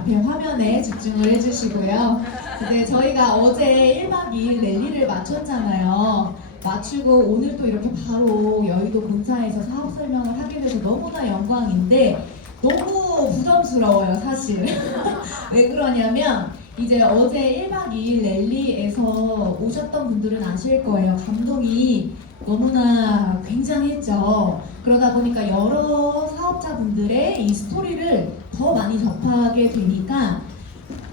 앞에 화면에 집중을 해주시고요. 이제 저희가 어제 1박 2일 랠리를 마쳤잖아요. 마치고 오늘 또 이렇게 바로 여의도 본사에서 사업 설명을 하게 돼서 너무나 영광인데 너무 부담스러워요, 사실. 왜 그러냐면 이제 어제 1박 2일 랠리에서 오셨던 분들은 아실 거예요. 감동이 너무나 굉장했죠. 그러다 보니까 여러 사업자분들의 이 스토리를 더 많이 접하게 되니까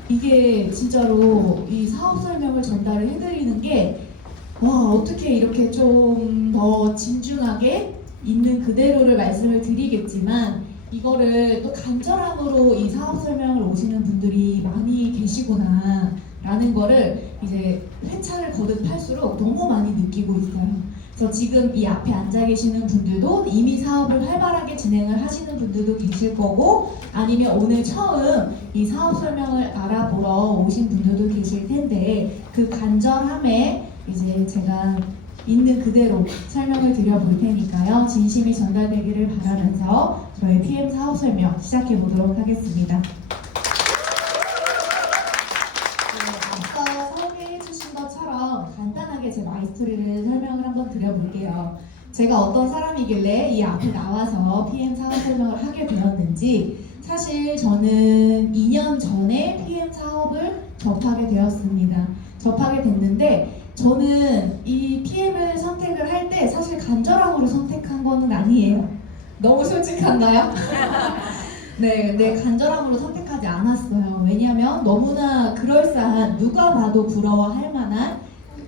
이게 진짜로 이 사업 설명을 전달을 해드리는 게 와, 어떻게 이렇게 좀 더 진중하게 있는 그대로를 말씀을 드리겠지만 이거를 또 간절함으로 이 사업 설명을 오시는 분들이 많이 계시구나 라는 거를 이제 회차를 거듭할수록 너무 많이 느끼고 있어요. 그래서 지금 이 앞에 앉아 계시는 분들도 이미 사업을 활발하게 진행을 하시는 분들도 계실 거고 아니면 오늘 처음 이 사업 설명을 알아보러 오신 분들도 계실 텐데 그 간절함에 이제 제가 있는 그대로 설명을 드려볼 테니까요. 진심이 전달되기를 바라면서 저희 PM 사업 설명 시작해 보도록 하겠습니다. 앞서 소개해 주신 것처럼 간단하게 제 마이스토리를 설명을 한번 드려볼게요. 제가 어떤 사람이길래 이 앞에 나와서 PM 사업 설명을 하게 되었는지 사실 저는 2년 전에 PM 사업을 접하게 되었습니다. 접하게 됐는데 저는 이 PM을 선택을 할 때 사실 간절함으로 선택한 거는 아니에요. 너무 솔직한가요? 네, 간절함으로 선택하지 않았어요. 왜냐하면 너무나 그럴싸한 누가 봐도 부러워할 만한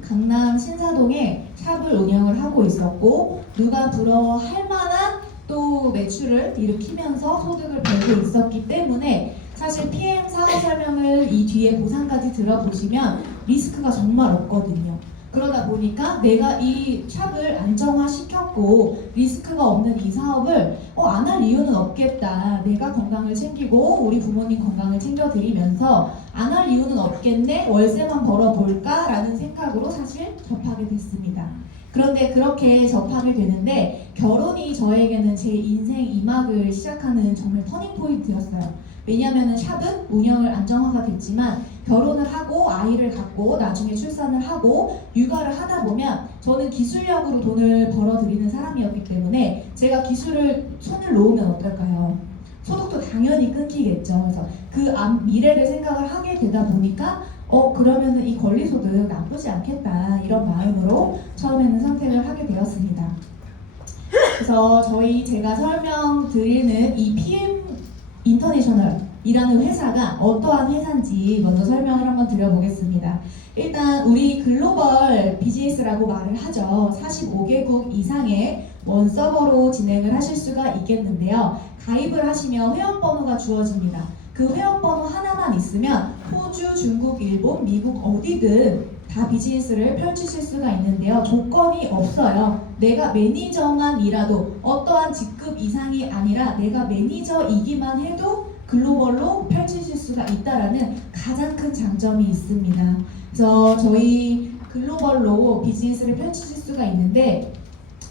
강남 신사동에 샵을 운영을 하고 있었고 누가 부러워할 만한 또 매출을 일으키면서 소득을 벌고 있었기 때문에 사실 PM 사업 설명을 이 뒤에 보상까지 들어보시면 리스크가 정말 없거든요. 그러다 보니까 내가 이 샵을 안정화시켰고 리스크가 없는 이 사업을 안 할 이유는 없겠다. 내가 건강을 챙기고 우리 부모님 건강을 챙겨드리면서 안 할 이유는 없겠네. 월세만 벌어볼까? 라는 생각으로 사실 접하게 됐습니다. 그런데 그렇게 접하게 되는데 결혼이 저에게는 제 인생 2막을 시작하는 정말 터닝 포인트였어요. 왜냐하면 샵은 운영을 안정화가 됐지만 결혼을 하고 아이를 갖고 나중에 출산을 하고 육아를 하다 보면 저는 기술력으로 돈을 벌어들이는 사람이었기 때문에 제가 기술을 손을 놓으면 어떨까요? 소득도 당연히 끊기겠죠. 그래서 그 미래를 생각을 하게 되다 보니까 그러면은 이 권리소득 나쁘지 않겠다 이런 마음으로 처음에는 선택을 하게 되었습니다. 그래서 제가 설명드리는 이 PM 인터내셔널이라는 회사가 어떠한 회사인지 먼저 설명을 한번 드려보겠습니다. 일단 우리 글로벌 비즈니스라고 말을 하죠. 45개국 이상의 원 서버로 진행을 하실 수가 있겠는데요. 가입을 하시면 회원번호가 주어집니다. 그 회원번호 하나만 있으면 호주, 중국, 일본, 미국 어디든 다 비즈니스를 펼치실 수가 있는데요. 조건이 없어요. 내가 매니저만 일하도 어떠한 직급 이상이 아니라 내가 매니저이기만 해도 글로벌로 펼치실 수가 있다라는 가장 큰 장점이 있습니다. 그래서 저희 글로벌로 비즈니스를 펼치실 수가 있는데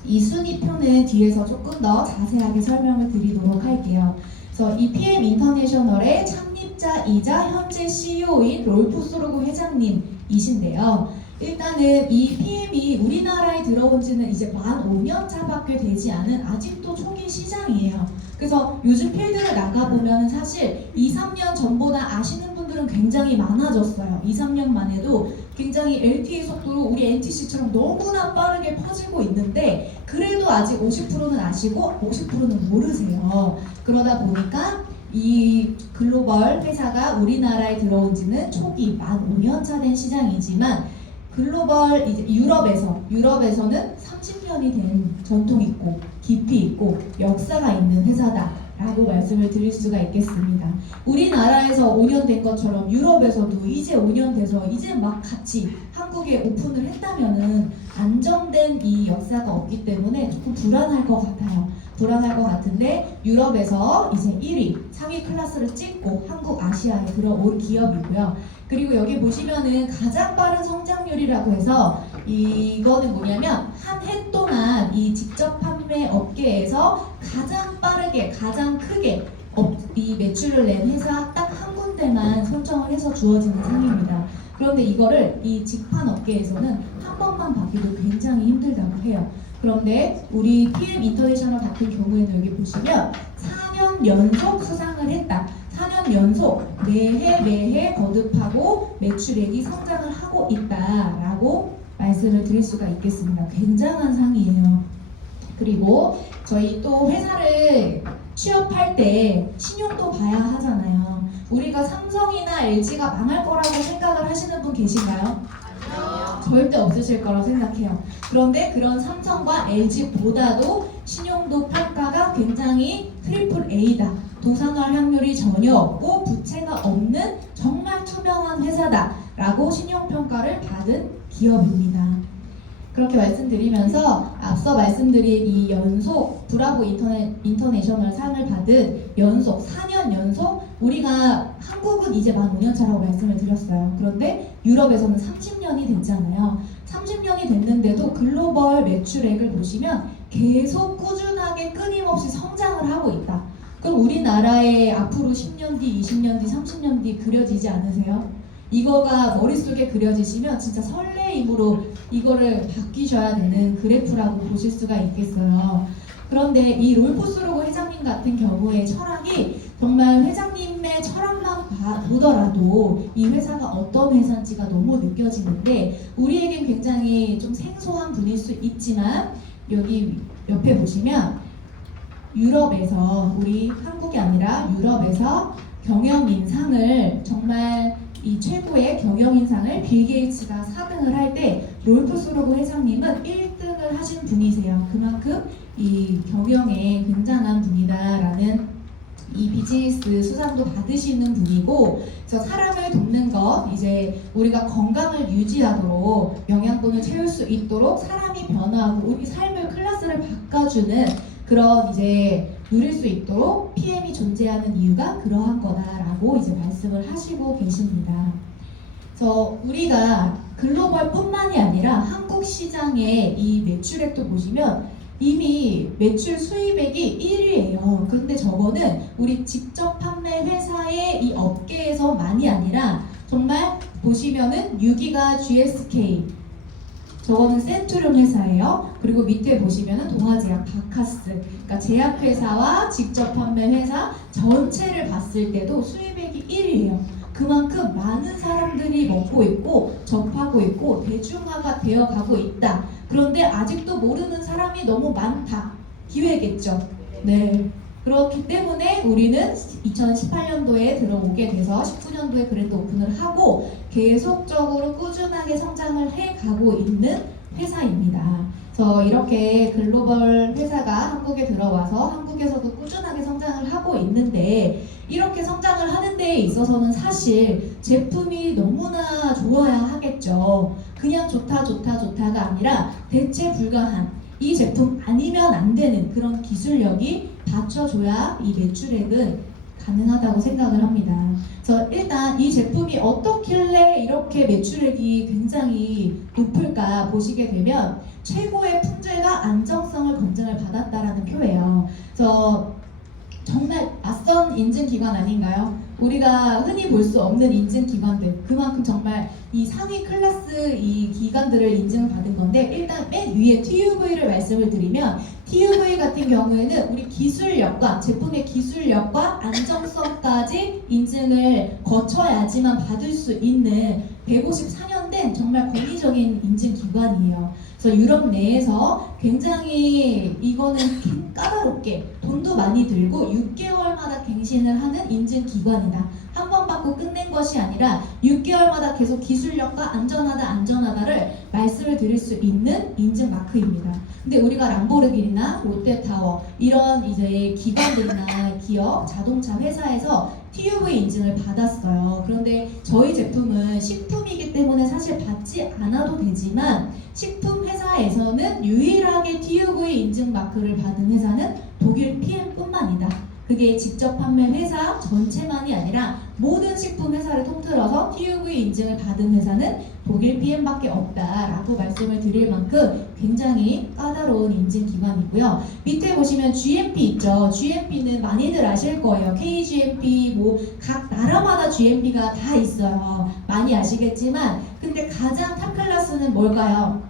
이 순위표는 뒤에서 조금 더 자세하게 설명을 드리도록 할게요. 그래서 이 PM 인터내셔널의 창립자이자 현재 CEO인 롤프 소르그 회장님이신데요. 일단은 이 PM이 우리나라에 들어온 지는 이제 만 5년 차밖에 되지 않은 아직도 초기 시장이에요. 그래서 요즘 필드를 나가보면 사실 2, 3년 전보다 아시는 분들은 굉장히 많아졌어요. 2, 3년만 해도 굉장히 LTE 속도로 우리 NTC처럼 너무나 빠르게 퍼지고 있는데 그래도 아직 50%는 아시고 50%는 모르세요. 그러다 보니까 이 글로벌 회사가 우리나라에 들어온 지는 초기 만 5년 차 된 시장이지만 글로벌 이제 유럽에서는 30년이 된 전통 있고 깊이 있고 역사가 있는 회사다라고 말씀을 드릴 수가 있겠습니다. 우리나라에서 5년 된 것처럼 유럽에서도 이제 5년 돼서 이제 막 같이 한국에 오픈을 했다면은 안정된 이 역사가 없기 때문에 조금 불안할 것 같아요. 불안할 것 같은데 유럽에서 이제 1위 상위 클래스를 찍고 한국 아시아에 들어올 기업이고요. 그리고 여기 보시면은 가장 빠른 성장률이라고 해서 이거는 뭐냐면 한 해 동안 이 직접 판매 업계에서 가장 빠르게 가장 크게 이 매출을 낸 회사 딱 한 군데만 선정을 해서 주어지는 상입니다. 그런데 이거를 이 직판 업계에서는 한 번만 받기도 굉장히 힘들다고 해요. 그런데 우리 PM 인터내셔널 같은 경우에는 여기 보시면 4년 연속 수상을 했다. 4년 연속 매해 거듭하고 매출액이 성장을 하고 있다라고 말씀을 드릴 수가 있겠습니다. 굉장한 상이에요. 그리고 저희 또 회사를 취업할 때 신용도 봐야 하잖아요. 우리가 삼성이나 LG가 망할 거라고 생각을 하시는 분 계신가요? 절대 없으실 거라고 생각해요. 그런데 그런 삼성과 LG보다도 신용도 평가가 굉장히 트리플 A다. 도산화 확률이 전혀 없고 부채가 없는 정말 투명한 회사다 라고 신용평가를 받은 기업입니다. 그렇게 말씀드리면서 앞서 말씀드린 이 연속 브라보 인터내셔널 상을 받은 연속 4년 연속 우리가 한국은 이제 만 5년 차라고 말씀을 드렸어요. 그런데 유럽에서는 30년이 됐잖아요. 30년이 됐는데도 글로벌 매출액을 보시면 계속 꾸준하게 끊임없이 성장을 하고 있다. 그럼 우리나라의 앞으로 10년 뒤, 20년 뒤, 30년 뒤 그려지지 않으세요? 이거가 머릿속에 그려지시면 진짜 설레임으로 이거를 바뀌셔야 되는 그래프라고 보실 수가 있겠어요. 그런데 이 롤포스로고 회장님 같은 경우의 철학이 정말 회장님의 철학만 보더라도 이 회사가 어떤 회사인지가 너무 느껴지는데 우리에겐 굉장히 좀 생소한 분일 수 있지만 여기 옆에 보시면 유럽에서 우리 한국이 아니라 유럽에서 경영인상을 정말 이 최고의 경영인상을 빌 게이츠가 4등을 할 때 롤프스로고 회장님은 1등을 하신 분이세요. 그만큼 이 경영에 굉장한 분이다라는 이 비즈니스 수상도 받으시는 분이고, 그래서 사람을 돕는 것, 이제 우리가 건강을 유지하도록 영양분을 채울 수 있도록 사람이 변화하고 우리 삶의 클래스를 바꿔주는 그런 이제 누릴 수 있도록 PM이 존재하는 이유가 그러한 거다라고 이제 말씀을 하시고 계십니다. 그래서 우리가 글로벌뿐만이 아니라 한국 시장의 이 매출액도 보시면 이미 매출 수입액이 1위예요. 근데 저거는 우리 직접 판매 회사의 이 업계에서만이 아니라 정말 보시면은 6위가 GSK, 저거는 센트룸 회사예요. 그리고 밑에 보시면은 동아제약, 바카스, 그러니까 제약회사와 직접 판매 회사 전체를 봤을 때도 수입액이 1위예요. 그만큼 많은 사람들이 먹고 있고 접하고 있고 대중화가 되어가고 있다. 그런데 아직도 모르는 사람이 너무 많다. 기회겠죠. 네. 그렇기 때문에 우리는 2018년도에 들어오게 돼서 19년도에 그랜드 오픈을 하고 계속적으로 꾸준하게 성장을 해가고 있는 회사입니다. 그래서 이렇게 글로벌 회사가 한국에 들어와서 한국에서도 꾸준하게 성장을 하고 있는데, 이렇게 성장을 하는 데에 있어서는 사실 제품이 너무나 좋아야 하겠죠. 그냥 좋다가 아니라 대체 불가한, 이 제품 아니면 안 되는 그런 기술력이 받쳐줘야 이 매출액은 가능하다고 생각을 합니다. 그래서 일단 이 제품이 어떻길래 이렇게 매출액이 굉장히 높을까 보시게 되면 최고의 품질과 안정성을 검증을 받았다라는 표예요. 그래서 정말 낯선 인증기관 아닌가요? 우리가 흔히 볼 수 없는 인증기관들, 그만큼 정말 이 상위 클래스 이 기관들을 인증을 받은 건데, 일단 맨 위에 TUV를 말씀을 드리면 TUV 같은 경우에는 우리 기술력과 제품의 기술력과 안정성까지 인증을 거쳐야지만 받을 수 있는 154년 된 정말 권위적인 인증기관이에요. 그래서 유럽 내에서 굉장히 이거는 까다롭게 돈도 많이 들고 6개월마다 갱신을 하는 인증기관이다. 한 번 받고 끝낸 것이 아니라 6개월마다 계속 기술력과 안전하다를 말씀을 드릴 수 있는 인증 마크입니다. 근데 우리가 람보르기니나 롯데타워 이런 이제 기관들이나 기업, 자동차 회사에서 TUV 인증을 받았어요. 그런데 저희 제품은 식품이기 때문에 사실 받지 않아도 되지만, 식품 회사에서는 유일하게 TUV 인증 마크를 받은 회사는 독일 PM뿐만이다. 그게 직접 판매 회사 전체만이 아니라 모든 식품 회사를 통틀어서 TÜV 인증을 받은 회사는 독일 PM밖에 없다라고 말씀을 드릴 만큼 굉장히 까다로운 인증 기관이고요. 밑에 보시면 GMP 있죠. GMP는 많이들 아실 거예요. KGMP 뭐 각 나라마다 GMP가 다 있어요. 많이 아시겠지만 근데 가장 탑 클래스는 뭘까요?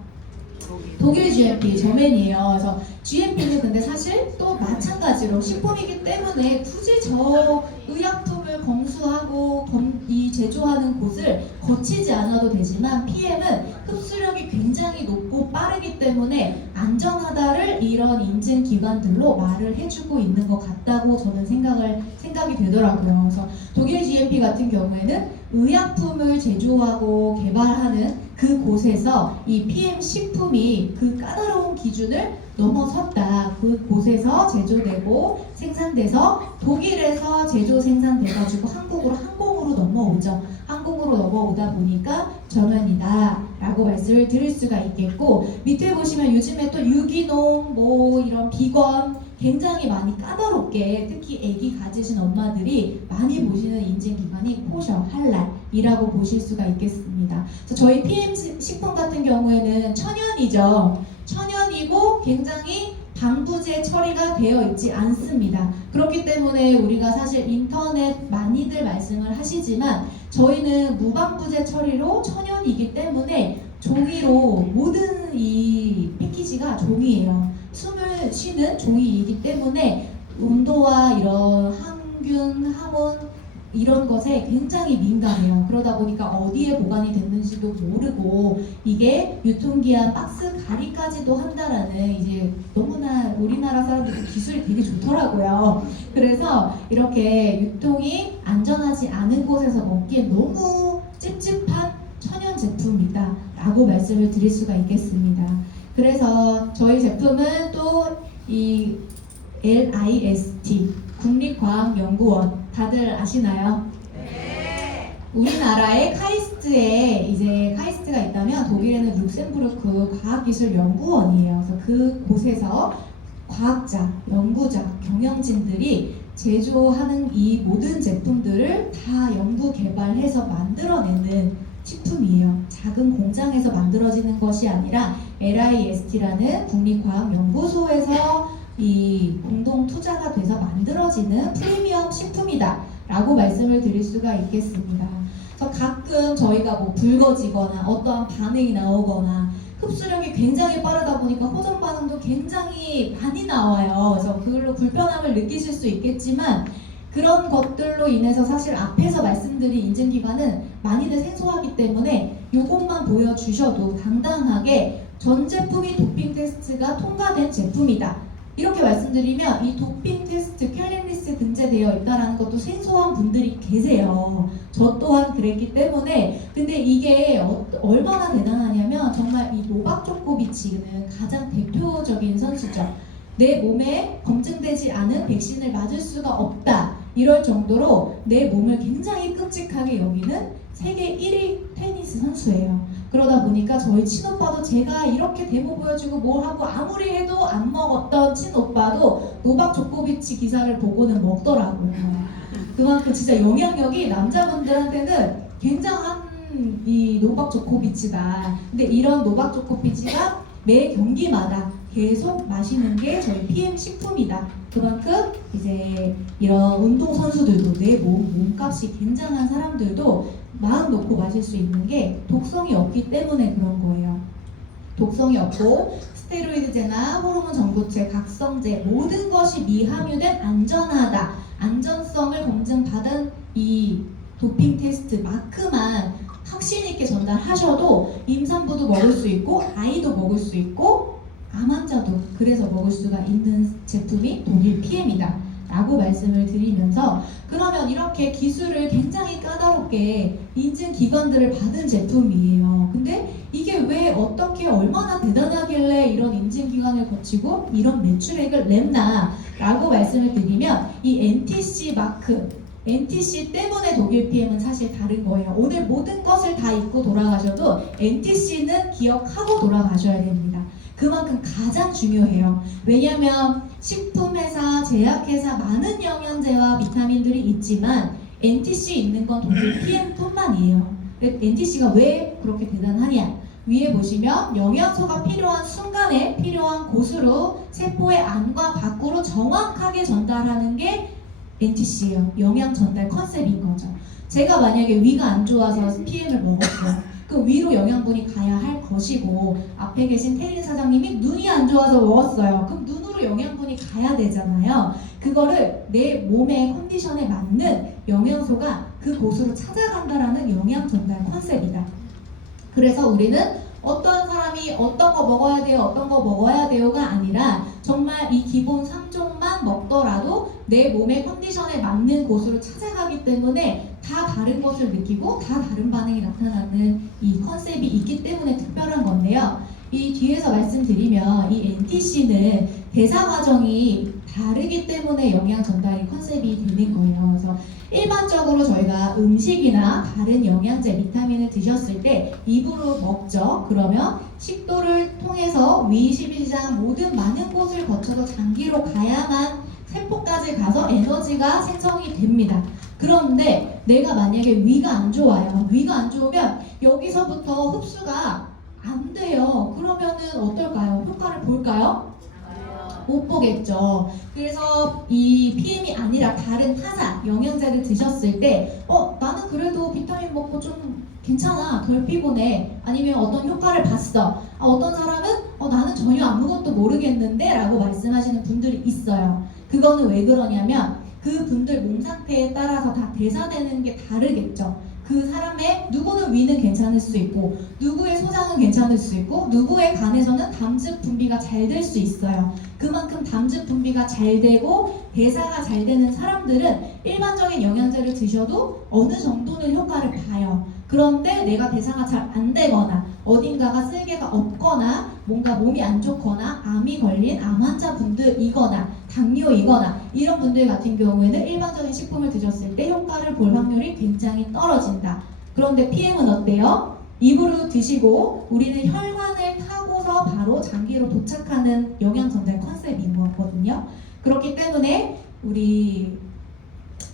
독일 GMP 저맨이에요. 그래서 GMP는 근데 사실 또 마찬가지로 식품이기 때문에 굳이 저 의약품을 검수하고 이 제조하는 곳을 거치지 않아도 되지만 PM은 흡수력이 굉장히 높고 빠르기 때문에 안전하다를 이런 인증 기관들로 말을 해주고 있는 것 같다고 저는 생각이 되더라고요. 그래서 독일 GMP 같은 경우에는 의약품을 제조하고 개발하는 그곳에서 이 PM 식품이 그 까다로운 기준을 넘어섰다. 그곳에서 제조되고 생산돼서 독일에서 제조 생산돼가지고 한국으로 항공으로 넘어오죠. 항공으로 넘어오다 보니까 저면이다 라고 말씀을 드릴 수가 있겠고 밑에 보시면 요즘에 또 유기농 뭐 이런 비건 굉장히 많이 까다롭게 특히 아기 가지신 엄마들이 많이 보시는 인증기관이 코셔, 할랄이라고 보실 수가 있겠습니다. 저희 PM 식품 같은 경우에는 천연이죠. 천연이고 굉장히 방부제 처리가 되어 있지 않습니다. 그렇기 때문에 우리가 사실 인터넷 많이들 말씀을 하시지만 저희는 무방부제 처리로 천연이기 때문에 종이로 모든 이 패키지가 종이에요. 숨을 쉬는 종이이기 때문에 온도와 이런 항균, 항온 이런 것에 굉장히 민감해요. 그러다 보니까 어디에 보관이 됐는지도 모르고 이게 유통기한 박스 가리까지도 한다라는 이제 너무나 우리나라 사람들이 기술이 되게 좋더라고요. 그래서 이렇게 유통이 안전하지 않은 곳에서 먹기엔 너무 찝찝한 천연 제품이다 라고 말씀을 드릴 수가 있겠습니다. 그래서 저희 제품은 또 이 LIST 국립과학연구원 다들 아시나요? 네. 우리나라에 카이스트가 있다면 독일에는 룩셈부르크 과학기술연구원이에요. 그래서 그곳에서 과학자, 연구자, 경영진들이 제조하는 이 모든 제품들을 다 연구 개발해서 만들어내는 식품이에요. 작은 공장에서 만들어지는 것이 아니라 LIST라는 국립과학연구소에서 이 공동 투자가 돼서 만들어지는 프리미엄 식품이다 라고 말씀을 드릴 수가 있겠습니다. 그래서 가끔 저희가 뭐 붉어지거나 어떠한 반응이 나오거나 흡수력이 굉장히 빠르다 보니까 호전 반응도 굉장히 많이 나와요. 그래서 그걸로 불편함을 느끼실 수 있겠지만 그런 것들로 인해서 사실 앞에서 말씀드린 인증기관은 많이들 생소하기 때문에 이것만 보여주셔도 당당하게 전 제품이 도핑 테스트가 통과된 제품이다. 이렇게 말씀드리면 이 도핑 테스트 캘린리스트에 등재되어 있다는 것도 생소한 분들이 계세요. 저 또한 그랬기 때문에 근데 이게 얼마나 대단하냐면 정말 이 노박 조코비치는 가장 대표적인 선수죠. 내 몸에 검증되지 않은 백신을 맞을 수가 없다. 이럴 정도로 내 몸을 굉장히 끔찍하게 여기는 세계 1위 테니스 선수예요. 그러다 보니까 저희 친오빠도 제가 이렇게 데모 보여주고 뭘 하고 아무리 해도 안 먹었던 친오빠도 노박 조코비치 기사를 보고는 먹더라고요. 그만큼 진짜 영향력이 남자분들한테는 굉장한 이 노박 조코비치다. 근데 이런 노박 조코비치가 매 경기마다 계속 마시는 게 저희 PM 식품이다. 그만큼 이제 이런 운동 선수들도 내 몸값이 굉장한 사람들도 마음 놓고 마실 수 있는 게 독성이 없기 때문에 그런 거예요. 독성이 없고 스테로이드제나 호르몬 전구체, 각성제 모든 것이 미함유된 안전하다. 안전성을 검증받은 이 도핑 테스트 마크만 확신 있게 전달하셔도 임산부도 먹을 수 있고 아이도 먹을 수 있고 암 환자도 그래서 먹을 수가 있는 제품이 독일 PM이다 라고 말씀을 드리면서 그러면 이렇게 기술을 굉장히 까다롭게 인증기관들을 받은 제품이에요. 근데 이게 왜 어떻게 얼마나 대단하길래 이런 인증기관을 거치고 이런 매출액을 냈나 라고 말씀을 드리면 이 NTC 마크 NTC 때문에 독일 PM은 사실 다른 거예요. 오늘 모든 것을 다 잊고 돌아가셔도 NTC는 기억하고 돌아가셔야 됩니다. 그만큼 가장 중요해요. 왜냐하면 식품회사, 제약회사 많은 영양제와 비타민들이 있지만 NTC 있는 건 독일 PM뿐만이에요. NTC가 왜 그렇게 대단하냐? 위에 보시면 영양소가 필요한 순간에 필요한 곳으로 세포의 안과 밖으로 정확하게 전달하는 게 NTC예요. 영양 전달 컨셉인 거죠. 제가 만약에 위가 안 좋아서 PM을 먹었어요. 그 위로 영양분이 가야 할 것이고 앞에 계신 태린 사장님이 눈이 안 좋아서 먹었어요. 그럼 눈으로 영양분이 가야 되잖아요. 그거를 내 몸의 컨디션에 맞는 영양소가 그 곳으로 찾아간다라는 영양 전달 컨셉이다. 그래서 우리는 어떤 사람이 어떤 거 먹어야 돼요, 어떤 거 먹어야 돼요가 아니라 정말 이 기본 3종만 먹더라도 내 몸의 컨디션에 맞는 곳으로 찾아가기 때문에 다 다른 것을 느끼고 다 다른 반응이 나타나는 이 컨셉이 있기 때문에 특별한 건데요. 이 뒤에서 말씀드리면 이 NTC는 대사 과정이 다르기 때문에 영양 전달이 컨셉이 되는 거예요. 그래서 일반적으로 저희가 음식이나 다른 영양제, 비타민을 드셨을 때 입으로 먹죠. 그러면 식도를 통해서 위, 십이지장 모든 많은 곳을 거쳐서 장기로 가야만 세포까지 가서 에너지가 생성이 됩니다. 그런데 내가 만약에 위가 안 좋아요. 위가 안 좋으면 여기서부터 흡수가 안 돼요. 그러면은 어떨까요? 효과를 볼까요? 못 보겠죠. 그래서 이 PM이 아니라 다른 타사 영양제를 드셨을 때 나는 그래도 비타민 먹고 좀 괜찮아, 덜 피곤해, 아니면 어떤 효과를 봤어. 어떤 사람은 나는 전혀 아무것도 모르겠는데 라고 말씀하시는 분들이 있어요. 그거는 왜 그러냐면 그 분들 몸 상태에 따라서 다 대사되는 게 다르겠죠. 그 사람의 누구는 위는 괜찮을 수 있고 누구의 소장은 괜찮을 수 있고 누구의 간에서는 담즙 분비가 잘 될 수 있어요. 그만큼 담즙 분비가 잘 되고 대사가 잘 되는 사람들은 일반적인 영양제를 드셔도 어느 정도는 효과를 봐요. 그런데 내가 대사가 잘 안 되거나 어딘가가 쓸개가 없거나 뭔가 몸이 안 좋거나 암이 걸린 암 환자분들이거나 당뇨이거나 이런 분들 같은 경우에는 일반적인 식품을 드셨을 때 효과를 볼 확률이 굉장히 떨어진다. 그런데 PM은 어때요? 입으로 드시고 우리는 혈관을 타고서 바로 장기로 도착하는 영양 전달 컨셉인 거거든요. 그렇기 때문에 우리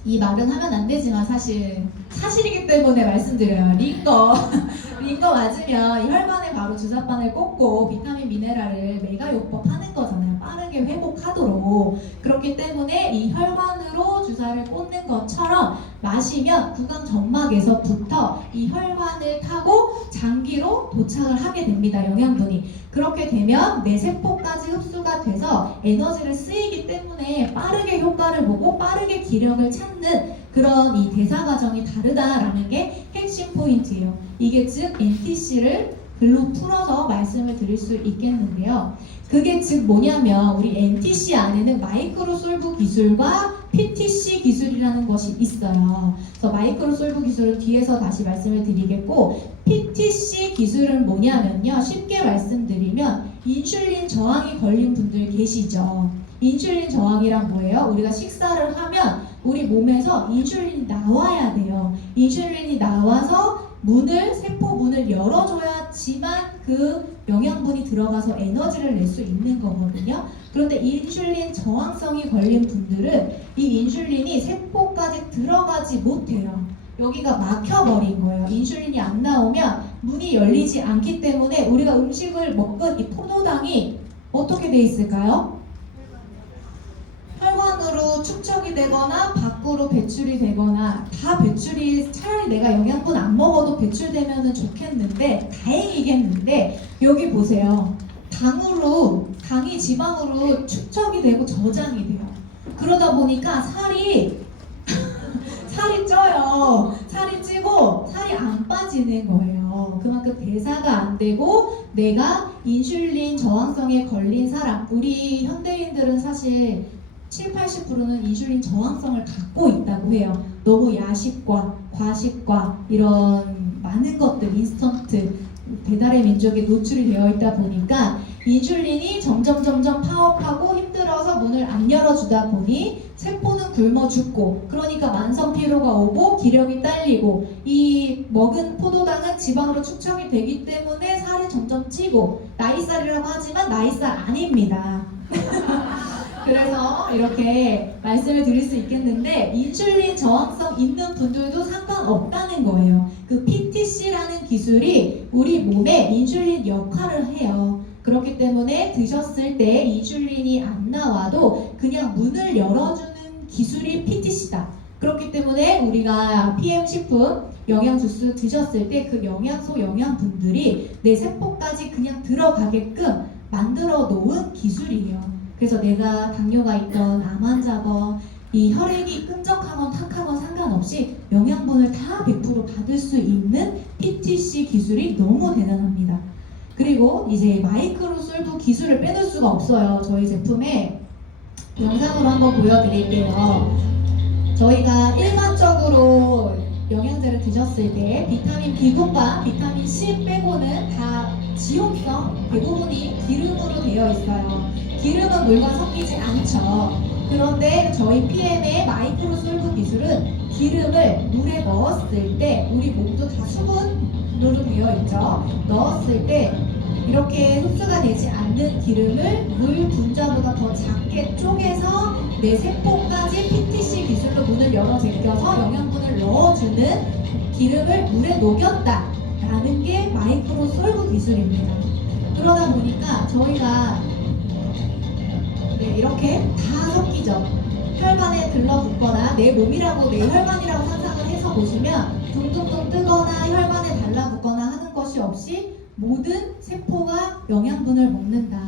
이 말은 하면 안 되지만 사실이기 때문에 말씀드려요. 링거 맞으면 이 혈관에 바로 주사바늘 꽂고 비타민 미네랄을 메가요법 하는 거잖아요. 빠르게 회복하도록. 그렇기 때문에 이 혈관으로 주사를 꽂는 것처럼 마시면 구강 점막에서부터 이 혈관을 타고 장기로 도착을 하게 됩니다. 영양분이. 그렇게 되면 내 세포까지 흡수가 돼서 에너지를 쓰이기 때문에 빠르게 효과를 보고 빠르게 기력을 찾는 그런 이 대사 과정이 다르다라는 게 핵심 포인트예요. 이게 즉 NTC를 글로 풀어서 말씀을 드릴 수 있겠는데요. 그게 즉 뭐냐면 우리 NTC 안에는 마이크로솔브 기술과 PTC 기술이라는 것이 있어요. 그래서 마이크로솔브 기술은 뒤에서 다시 말씀을 드리겠고 PTC 기술은 뭐냐면요. 쉽게 말씀드리면 인슐린 저항이 걸린 분들 계시죠. 인슐린 저항이란 뭐예요? 우리가 식사를 하면 우리 몸에서 인슐린이 나와야 돼요. 인슐린이 나와서 세포 문을 열어줘야지만 그 영양분이 들어가서 에너지를 낼 수 있는 거거든요. 그런데 인슐린 저항성이 걸린 분들은 이 인슐린이 세포까지 들어가지 못해요. 여기가 막혀버린 거예요. 인슐린이 안 나오면 문이 열리지 않기 때문에 우리가 음식을 먹은 이 포도당이 어떻게 돼 있을까요? 혈관으로 축적이 되거나 밖으로 배출이 되거나 다 배출이 차라리 내가 영양분 안 먹어도 배출되면 좋겠는데 다행이겠는데 여기 보세요. 당이 지방으로 축적이 되고 저장이 돼요. 그러다 보니까 살이 쪄요. 살이 찌고 살이 안 빠지는 거예요. 그만큼 대사가 안 되고 내가 인슐린 저항성에 걸린 사람, 우리 현대인들은 사실 70~80%는 인슐린 저항성을 갖고 있다고 해요. 너무 야식과 과식과 이런 많은 것들, 인스턴트, 배달의 민족에 노출이 되어 있다 보니까 인슐린이 점점 파업하고 힘들어서 문을 안 열어주다 보니 세포는 굶어 죽고 그러니까 만성 피로가 오고 기력이 딸리고 이 먹은 포도당은 지방으로 축적이 되기 때문에 살이 점점 좀 찌고 나이살이라고 하지만 나이살 아닙니다. 그래서 이렇게 말씀을 드릴 수 있겠는데 인슐린 저항성 있는 분들도 상관없다는 거예요. 그 PTC라는 기술이 우리 몸에 인슐린 역할을 해요. 그렇기 때문에 드셨을 때 인슐린이 안 나와도 그냥 문을 열어주는 기술이 PTC다. 그렇기 때문에 우리가 PM 식품, 영양 주스 드셨을 때 그 영양소 영양분들이 내 세포까지 그냥 들어가게끔 만들어 놓은 기술이에요. 그래서 내가 당뇨가 있던 암 환자건 이 혈액이 끈적하건 탁하건 상관없이 영양분을 다 100% 받을 수 있는 PTC 기술이 너무 대단합니다. 그리고 이제 마이크로솔브 기술을 빼놓을 수가 없어요. 저희 제품에 영상으로 한번 보여드릴게요. 저희가 일반적으로 영양제를 드셨을 때 비타민 B군과 비타민 C 빼고는 다 지용성 대부분이 기름으로 되어 있어요. 기름은 물과 섞이지 않죠. 그런데 저희 PM의 마이크로솔브 기술은 기름을 물에 넣었을 때 우리 몸도 다 수분으로 되어 있죠. 넣었을 때 이렇게 흡수가 되지 않는 기름을 물 분자보다 더 작게 쪼개서 내 세포까지 PTC 기술로 문을 열어 제껴서 영양분을 넣어주는 기름을 물에 녹였다 라는 게 마이크로솔브 기술입니다. 그러다 보니까 저희가 이렇게 다 섞이죠. 혈관에 들러붙거나 내 몸이라고 내 혈관이라고 상상을 해서 보시면 둥둥둥 뜨거나 혈관에 달라붙거나 하는 것이 없이 모든 세포가 영양분을 먹는다.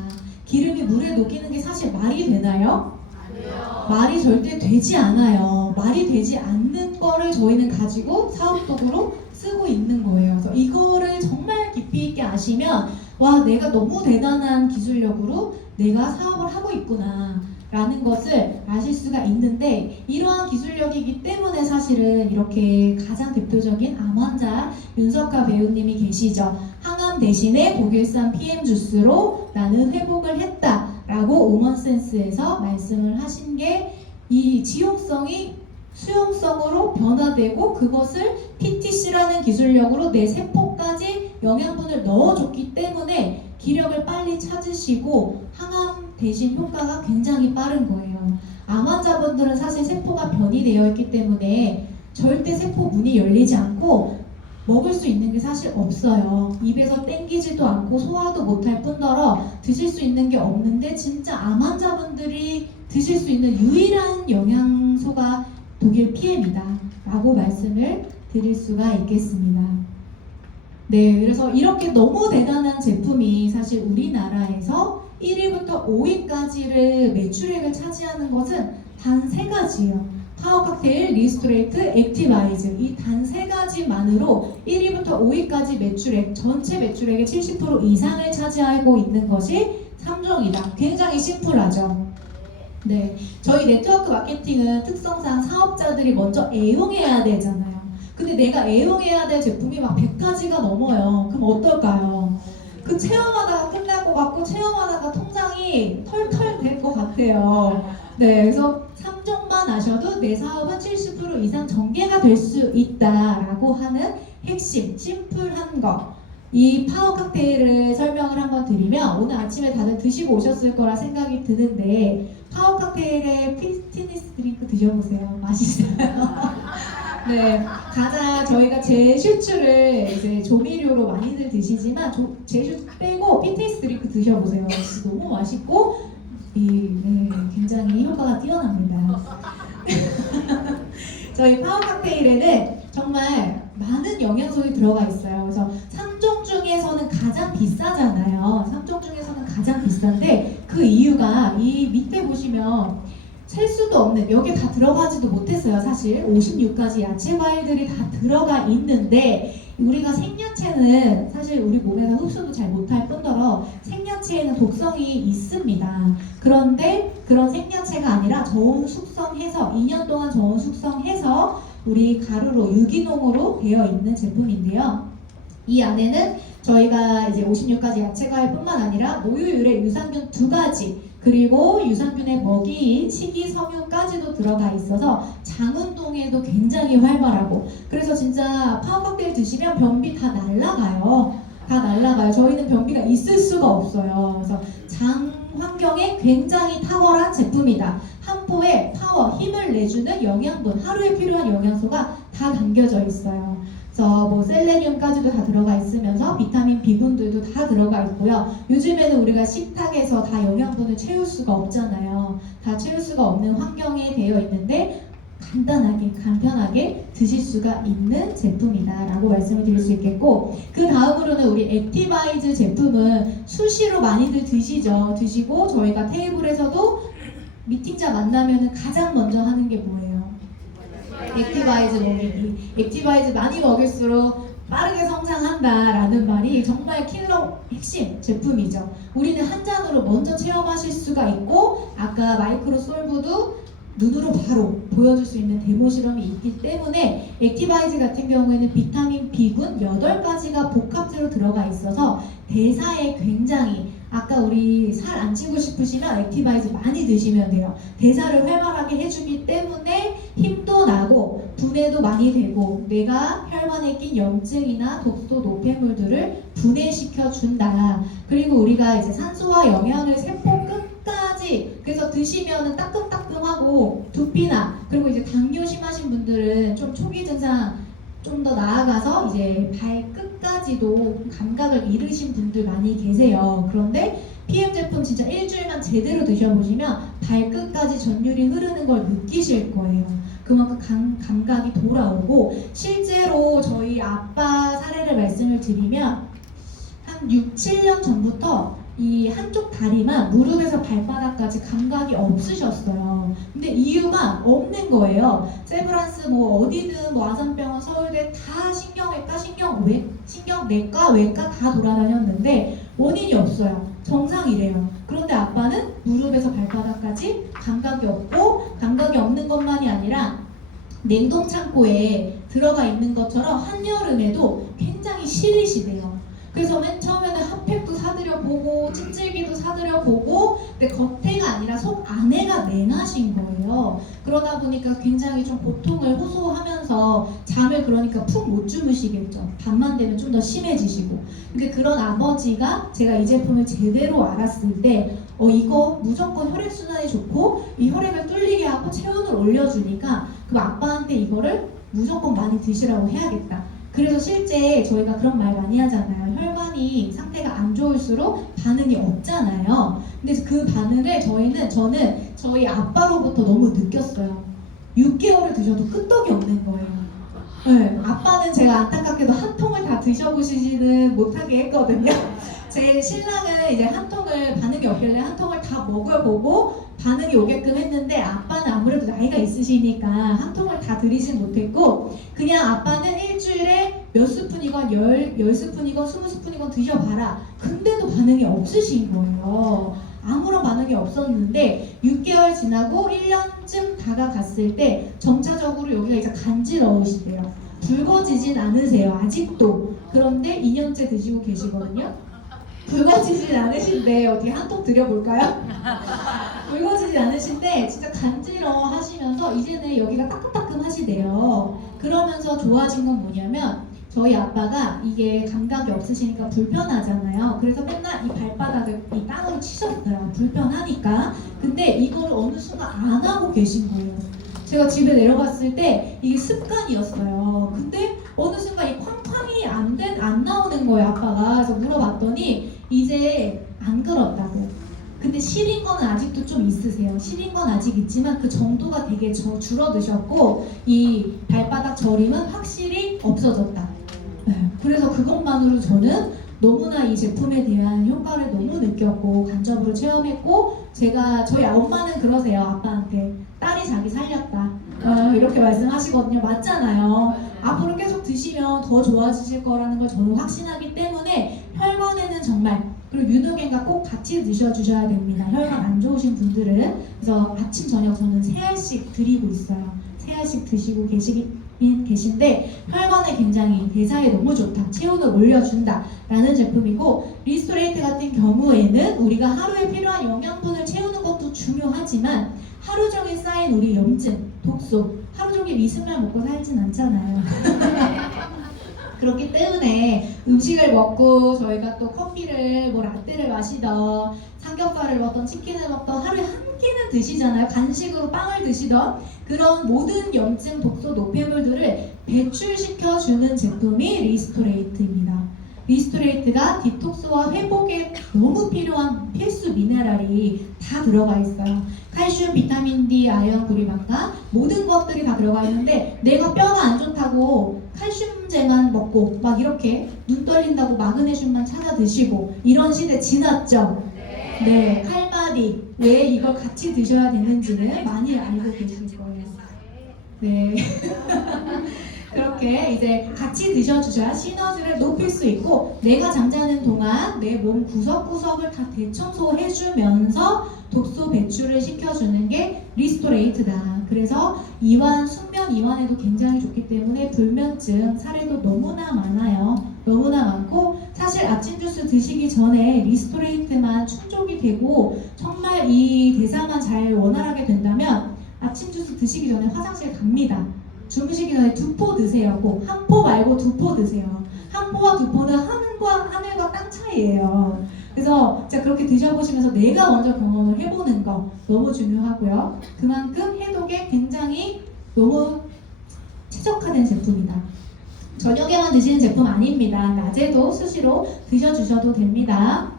기름이 물에 녹이는 게 사실 말이 되나요? 아니요. 말이 절대 되지 않아요. 말이 되지 않는 거를 저희는 가지고 사업도구로 쓰고 있는 거예요. 그래서 이거를 정말 깊이 있게 아시면 와, 내가 너무 대단한 기술력으로 내가 사업을 하고 있구나 라는 것을 아실 수가 있는데, 이러한 기술력이기 때문에 사실은 이렇게 가장 대표적인 암 환자 윤석하 배우님이 계시죠. 항암 대신에 독일산 PM 주스로 나는 회복을 했다 라고 오먼센스에서 말씀을 하신 게 이 지용성이 수용성으로 변화되고 그것을 PTC라는 기술력으로 내 세포까지 영양분을 넣어줬기 때문에 기력을 빨리 찾으시고 항암 대신 효과가 굉장히 빠른 거예요. 암 환자분들은 사실 세포가 변이되어 있기 때문에 절대 세포 문이 열리지 않고 먹을 수 있는 게 사실 없어요. 입에서 땡기지도 않고 소화도 못할 뿐더러 드실 수 있는 게 없는데, 진짜 암 환자분들이 드실 수 있는 유일한 영양소가 독일 PM이다 라고 말씀을 드릴 수가 있겠습니다. 네, 그래서 이렇게 너무 대단한 제품이 사실 우리나라에서 1위부터 5위까지를 매출액을 차지하는 것은 단 3가지예요. 파워 칵테일, 리스토레이트, 액티바이즈, 이 단 3가지만으로 1위부터 5위까지 매출액, 전체 매출액의 70% 이상을 차지하고 있는 것이 3종이다. 굉장히 심플하죠. 네, 저희 네트워크 마케팅은 특성상 사업자들이 먼저 애용해야 되잖아요. 근데 내가 애용해야 될 제품이 막 100가지가 넘어요. 그럼 어떨까요? 그 체험하다가 끝날 것 같고 체험하다가 통장이 털털 될 것 같아요. 네, 그래서 3종만 아셔도 내 사업은 70% 이상 전개가 될 수 있다라고 하는 핵심, 심플한 거. 이 파워 칵테일을 설명을 한번 드리면, 오늘 아침에 다들 드시고 오셨을 거라 생각이 드는데, 파워 칵테일의 피트니스 드링크 드셔보세요. 맛있어요. 네, 가장 저희가 제슈츠를 이제 조미료로 많이들 드시지만 제슈츠 빼고 피트니스 드링크 드셔보세요. 진짜 너무 맛있고 네, 굉장히 효과가 뛰어납니다. 저희 파워 칵테일에는 정말 많은 영양소가 들어가 있어요. 그래서 3종 중에서는 가장 비싸잖아요. 3종 중에서는 가장 비싼데 그 이유가 이 밑에 보시면 셀 수도 없는, 여기에 다 들어가지도 못했어요. 사실 56가지 야채 과일들이 다 들어가 있는데, 우리가 생야채는 사실 우리 몸에서 흡수도 잘 못할 뿐더러 생야채에는 독성이 있습니다. 그런데 그런 생야채가 아니라 저온 숙성해서 2년 동안 저온 숙성해서 우리 가루로 유기농으로 되어 있는 제품인데요. 이 안에는 저희가 이제 56가지 야채 과일뿐만 아니라 모유 유래 유산균 2가지, 그리고 유산균의 먹이인 식이섬유까지도 들어가 있어서 장 운동에도 굉장히 활발하고, 그래서 진짜 파워 칵테일 드시면 변비 다 날라가요. 다 날라가요. 저희는 변비가 있을 수가 없어요. 그래서 장 환경에 굉장히 탁월한 제품이다. 한 포에 파워, 힘을 내주는 영양분, 하루에 필요한 영양소가 다 담겨져 있어요. 그래서 뭐 셀레늄까지도 다 들어가 있으면서 비타민 B군들도 다 들어가 있고요. 요즘에는 우리가 식탁에서 다 영양분을 채울 수가 없잖아요. 다 채울 수가 없는 환경에 되어 있는데 간단하게, 간편하게 드실 수가 있는 제품이다 라고 말씀을 드릴 수 있겠고, 그 다음으로는 우리 액티바이즈 제품은 수시로 많이들 드시고 저희가 테이블에서도 미팅자 만나면 가장 먼저 하는 게 뭐예요? 액티바이즈 먹이기. 액티바이즈 많이 먹일수록 빠르게 성장한다라는 말이 정말 킬러 핵심 제품이죠. 우리는 한 잔으로 먼저 체험하실 수가 있고, 아까 마이크로 솔브도 눈으로 바로 보여줄 수 있는 데모 실험이 있기 때문에 액티바이즈 같은 경우에는 비타민 B군 8가지가 복합제로 들어가 있어서 대사에 굉장히, 아까 우리 살 안 찌고 싶으시면 액티바이즈 많이 드시면 돼요. 대사를 활발하게 해주기 때문에 힘도 나고 분해도 많이 되고 내가 혈관에 낀 염증이나 독소 노폐물들을 분해시켜 준다. 그리고 우리가 이제 산소와 영양을 세포 끝까지, 그래서 드시면은 따끔따끔하고 두피나, 그리고 이제 당뇨 심하신 분들은 좀 초기 증상 좀 더 나아가서 이제 발끝까지도 감각을 잃으신 분들 많이 계세요. 그런데 PM 제품 진짜 일주일만 제대로 드셔보시면 발끝까지 전율이 흐르는 걸 느끼실 거예요. 그만큼 감각이 돌아오고, 실제로 저희 아빠 사례를 말씀을 드리면 한 6, 7년 전부터 이 한쪽 다리만 무릎에서 발바닥까지 감각이 없으셨어요. 근데 이유가 없는 거예요. 세브란스 뭐 어디든 뭐 아산병원, 서울대 다 신경외과, 신경내과, 외과 다 돌아다녔는데 원인이 없어요. 정상이래요. 그런데 아빠는 무릎에서 발바닥까지 감각이 없고, 감각이 없는 것만이 아니라 냉동 창고에 들어가 있는 것처럼 한여름에도 굉장히 시리시대요. 그래서 맨 처음에는 핫팩도 사드려 보고 찜질기도 사드려 보고, 근데 겉에가 아니라 속 안에가 냉하신 거예요. 그러다 보니까 굉장히 좀 고통을 호소하면서 잠을 그러니까 푹 못 주무시겠죠. 밤만 되면 좀 더 심해지시고. 근데 그런 아버지가 제가 이 제품을 제대로 알았을 때 이거 무조건 혈액순환이 좋고 이 혈액을 뚫리게 하고 체온을 올려주니까 그 아빠한테 이거를 무조건 많이 드시라고 해야겠다. 그래서 실제 저희가 그런 말 많이 하잖아요. 혈관이 상태가 안 좋을수록 반응이 없잖아요. 근데 그 반응을 저는 저희 아빠로부터 너무 느꼈어요. 6개월을 드셔도 끄떡이 없는 거예요. 네, 아빠는 제가 안타깝게도 한 통을 다 드셔보시지는 못하게 했거든요. 제 신랑은 이제 한 통을 반응이 없길래 한 통을 다 먹어보고 반응이 오게끔 했는데, 아빠는 아무래도 나이가 있으시니까 한 통을 다 드리진 못했고, 그냥 아빠는 일주일에 몇 스푼이건 10스푼이건 20스푼이건 드셔봐라. 근데도 반응이 없으신 거예요. 아무런 반응이 없었는데 6개월 지나고 1년쯤 다가갔을 때 점차적으로 여기가 이제 간지러우시대요. 붉어지진 않으세요, 아직도. 그런데 2년째 드시고 계시거든요. 붉어지진 않으신데 어떻게 한 통 드려볼까요? 붉어지지 않으신데 진짜 간지러워 하시면서 이제는 여기가 따끔따끔 하시대요. 그러면서 좋아진 건 뭐냐면, 저희 아빠가 이게 감각이 없으시니까 불편하잖아요. 그래서 맨날 이 발바닥을 이 땅으로 치셨어요. 불편하니까. 근데 이거를 어느 순간 안 하고 계신 거예요. 제가 집에 내려갔을 때 이게 습관이었어요. 근데 어느 순간 이 쾅쾅이 안 나오는 거예요, 아빠가. 그래서 물어봤더니 이제 안 그렇다고. 근데 시린 거는 아직도 좀 있으세요. 시린 건 아직 있지만 그 정도가 되게 줄어드셨고, 이 발바닥 저림은 확실히 없어졌다. 네, 그래서 그것만으로 저는 너무나 이 제품에 대한 효과를 너무 느꼈고 간접으로 체험했고, 저희 엄마는 그러세요. 아빠한테 딸이 자기 살렸다 이렇게 말씀하시거든요. 맞잖아요. 앞으로 계속 드시면 더 좋아지실 거라는 걸 저는 확신하기 때문에 혈관에는 정말, 그리고 유노겐과 꼭 같이 드셔주셔야 됩니다. 혈관 안 좋으신 분들은. 그래서 아침 저녁 저는 3알씩 드리고 있어요. 3알씩 드시고 계신데 혈관에 굉장히 대사에 너무 좋다, 체온을 올려준다 라는 제품이고, 리스토레이트 같은 경우에는 우리가 하루에 필요한 영양분을 채우는 것도 중요하지만 하루 종일 쌓인 우리 염증, 독소, 하루 종일 미숫만 먹고 살진 않잖아요. 그렇기 때문에 음식을 먹고 저희가 또 커피를 뭐 라떼를 마시던 삼겹살을 먹던 치킨을 먹던 하루에 한 끼는 드시잖아요. 간식으로 빵을 드시던 그런 모든 염증, 독소, 노폐물들을 배출시켜주는 제품이 리스토레이트입니다. 리스토레이트가 디톡스와 회복에 너무 필요한 필수 미네랄이 다 들어가 있어요. 칼슘, 비타민 D, 아연, 구리망가 모든 것들이 다 들어가 있는데 내가 뼈가 안 좋다고 칼슘제만 먹고 막 이렇게 눈 떨린다고 마그네슘만 찾아 드시고 이런 시대 지났죠? 네, 할마디 왜 이걸 같이 드셔야 되는지는 많이 알고 계실 거예요. 네. 그렇게 이제 같이 드셔주셔야 시너지를 높일 수 있고 내가 잠자는 동안 내 몸 구석구석을 다 대청소해주면서 독소 배출을 시켜주는 게 리스토레이트다. 그래서 이완, 숙면 이완에도 굉장히 좋기 때문에 불면증 사례도 너무나 많아요. 너무나 많고 사실 아침 주스 드시기 전에 리스토레이트만 충족이 되고 정말 이 대사만 잘 원활하게 된다면 아침 주스 드시기 전에 화장실 갑니다. 주무시기 전에 2포 드세요. 꼭 한 포 말고 2포 드세요. 한 포와 2포는 하늘과 땅 차이예요. 그래서 진짜 그렇게 드셔보시면서 내가 먼저 경험을 해보는 거 너무 중요하고요. 그만큼 해독에 굉장히 너무 최적화된 제품이다. 저녁에만 드시는 제품 아닙니다. 낮에도 수시로 드셔주셔도 됩니다.